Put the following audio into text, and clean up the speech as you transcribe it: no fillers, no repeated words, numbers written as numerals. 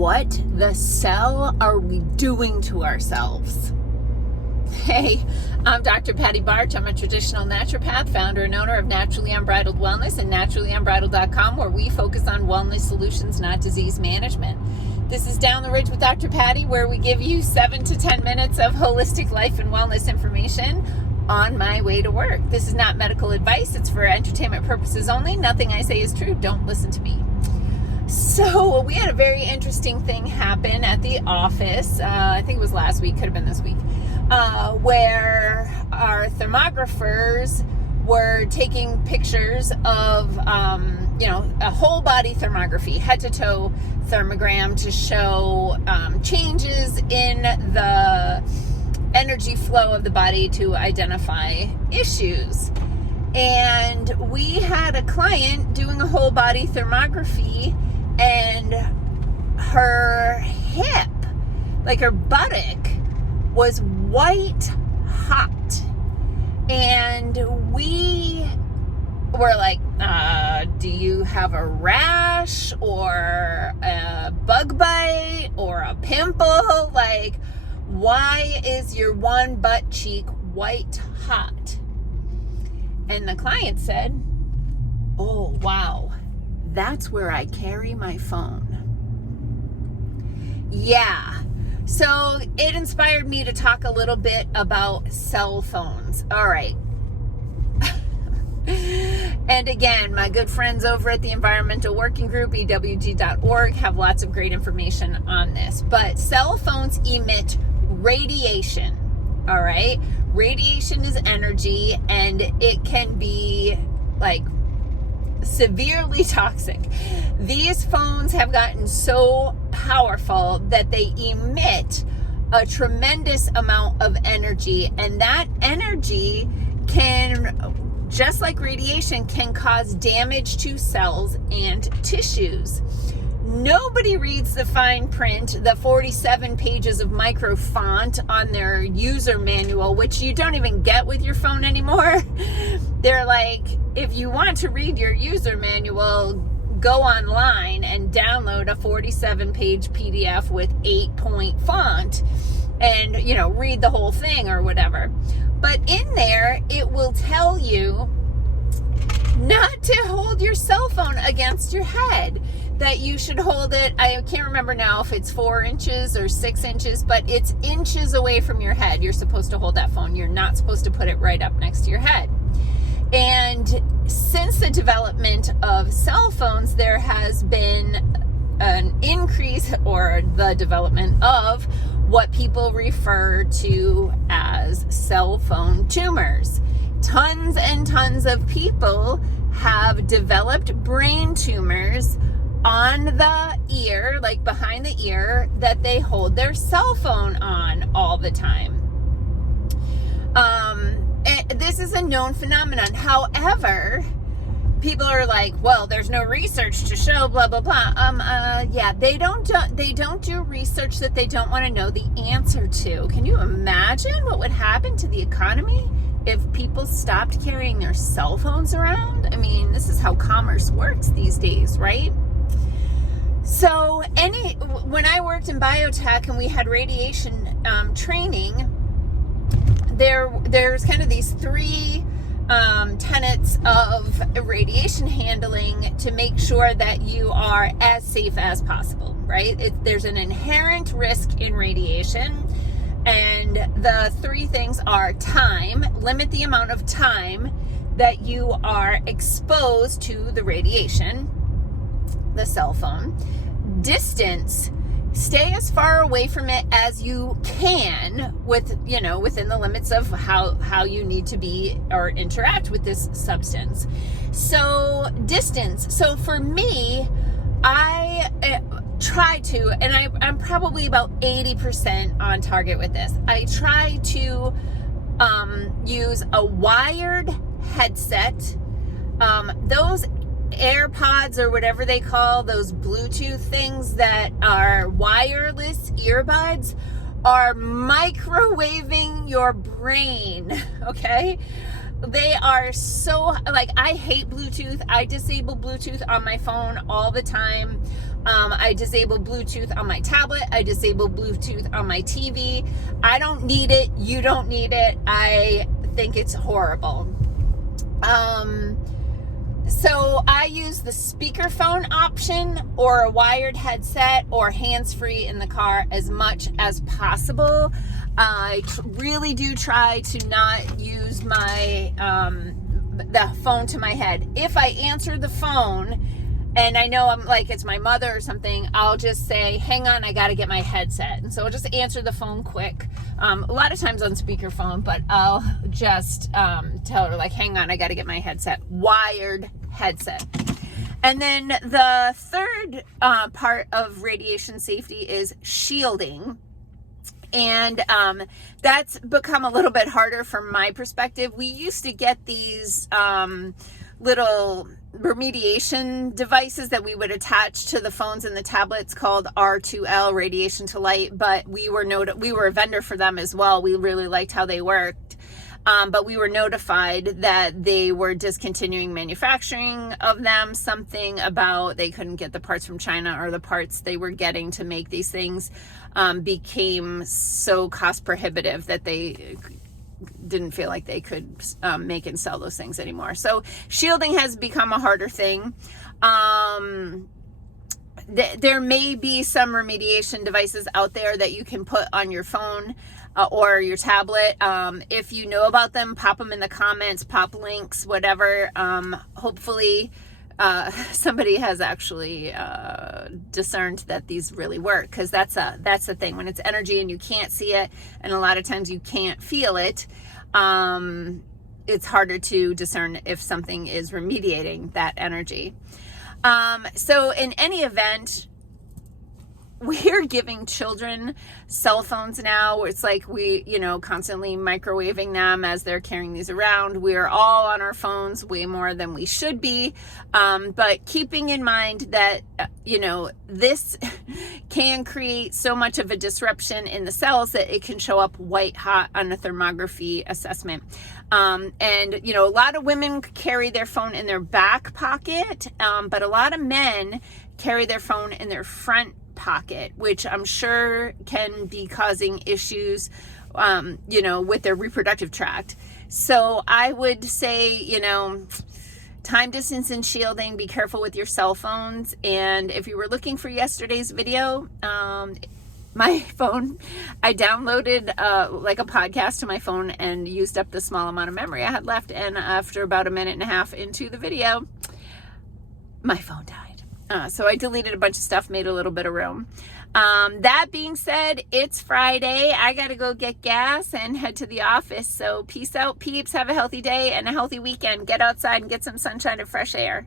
What the cell are we doing to ourselves? Hey, I'm Dr. Patty Barch. I'm a traditional naturopath, founder and owner of Naturally Unbridled Wellness and naturallyunbridled.com, where we focus on wellness solutions, not disease management. This is Down the Ridge with Dr. Patty, where we give you 7 to 10 minutes of holistic life and wellness information on my way to work. This is not medical advice. It's for entertainment purposes only. Nothing I say is true. Don't listen to me. So we had a very interesting thing happen at the office. I think it was last week, could have been this week, where our thermographers were taking pictures of, a whole body thermography, head to toe thermogram to show changes in the energy flow of the body to identify issues. And we had a client doing a whole body thermography, and her hip, like her buttock, was white hot. And we were like, do you have a rash or a bug bite or a pimple? Like, why is your one butt cheek white hot? And the client said, oh, wow, that's where I carry my phone. Yeah. So it inspired me to talk a little bit about cell phones. All right. And again, my good friends over at the Environmental Working Group, EWG.org, have lots of great information on this. But cell phones emit radiation. All right. Radiation is energy, and it can be like severely toxic. These phones have gotten so powerful that they emit a tremendous amount of energy, and that energy can, just like radiation, can cause damage to cells and tissues. Nobody reads the fine print, the 47 pages of micro font on their user manual, which you don't even get with your phone anymore. They're like, if you want to read your user manual, go online and download a 47-page PDF with 8-point font and, read the whole thing or whatever. But in there, it will tell you not to hold your cell phone against your head, that you should hold it, I can't remember now if it's 4 inches or 6 inches, but it's inches away from your head. You're supposed to hold that phone. You're not supposed to put it right up next to your head. And since the development of cell phones, there has been an increase, or the development of, what people refer to as cell phone tumors. Tons and tons of people have developed brain tumors on the ear, like behind the ear, that they hold their cell phone on all the time. And this is a known phenomenon. However, people are like, well, there's no research to show blah blah blah. Yeah, they don't do research that they don't want to know the answer to. Can you imagine what would happen to the economy if people stopped carrying their cell phones around? I mean, this is how commerce works these days, right? So when I worked in biotech and we had radiation training, there's kind of these 3 tenets of radiation handling to make sure that you are as safe as possible, right? There's an inherent risk in radiation, and the 3 things are time, limit the amount of time that you are exposed to the radiation, the cell phone. Distance, stay as far away from it as you can within the limits of how you need to be or interact with this substance. So distance. So for me, I try to, and I'm probably about 80% on target with this. I try to use a wired headset. Those AirPods, or whatever they call those Bluetooth things that are wireless earbuds, are microwaving your brain, okay? They are so, like, I hate Bluetooth. I disable Bluetooth on my phone all the time. I disable Bluetooth on my tablet. I disable Bluetooth on my TV. I don't need it. You don't need it. I think it's horrible. So I use the speakerphone option or a wired headset or hands-free in the car as much as possible. I really do try to not use my the phone to my head. If I answer the phone and I know I'm like, it's my mother or something, I'll just say, hang on, I got to get my headset. And so I'll just answer the phone quick. A lot of times on speakerphone, but I'll just tell her, like, hang on, I got to get my headset. Wired headset. And then the third part of radiation safety is shielding. And that's become a little bit harder from my perspective. We used to get these little remediation devices that we would attach to the phones and the tablets called R2L, radiation to light, but we were a vendor for them as well. We really liked how they worked. But we were notified that they were discontinuing manufacturing of them. Something about they couldn't get the parts from China, or the parts they were getting to make these things became so cost prohibitive that they didn't feel like they could make and sell those things anymore. So shielding has become a harder thing. There may be some remediation devices out there that you can put on your phone or your tablet. If you know about them, pop them in the comments, pop links, whatever. Hopefully somebody has actually discerned that these really work, because that's the thing. When it's energy and you can't see it, and a lot of times you can't feel it, it's harder to discern if something is remediating that energy. So in any event, we're giving children cell phones now. It's like we, constantly microwaving them as they're carrying these around. We're all on our phones way more than we should be. But keeping in mind that, this can create so much of a disruption in the cells that it can show up white hot on a thermography assessment. And, a lot of women carry their phone in their back pocket, but a lot of men carry their phone in their front pocket, which I'm sure can be causing issues, with their reproductive tract. So I would say, time, distance, and shielding, be careful with your cell phones. And if you were looking for yesterday's video, my phone, I downloaded like a podcast to my phone and used up the small amount of memory I had left. And after about a minute and a half into the video, my phone died. So I deleted a bunch of stuff, made a little bit of room. That being said, it's Friday. I got to go get gas and head to the office. So peace out, peeps. Have a healthy day and a healthy weekend. Get outside and get some sunshine and fresh air.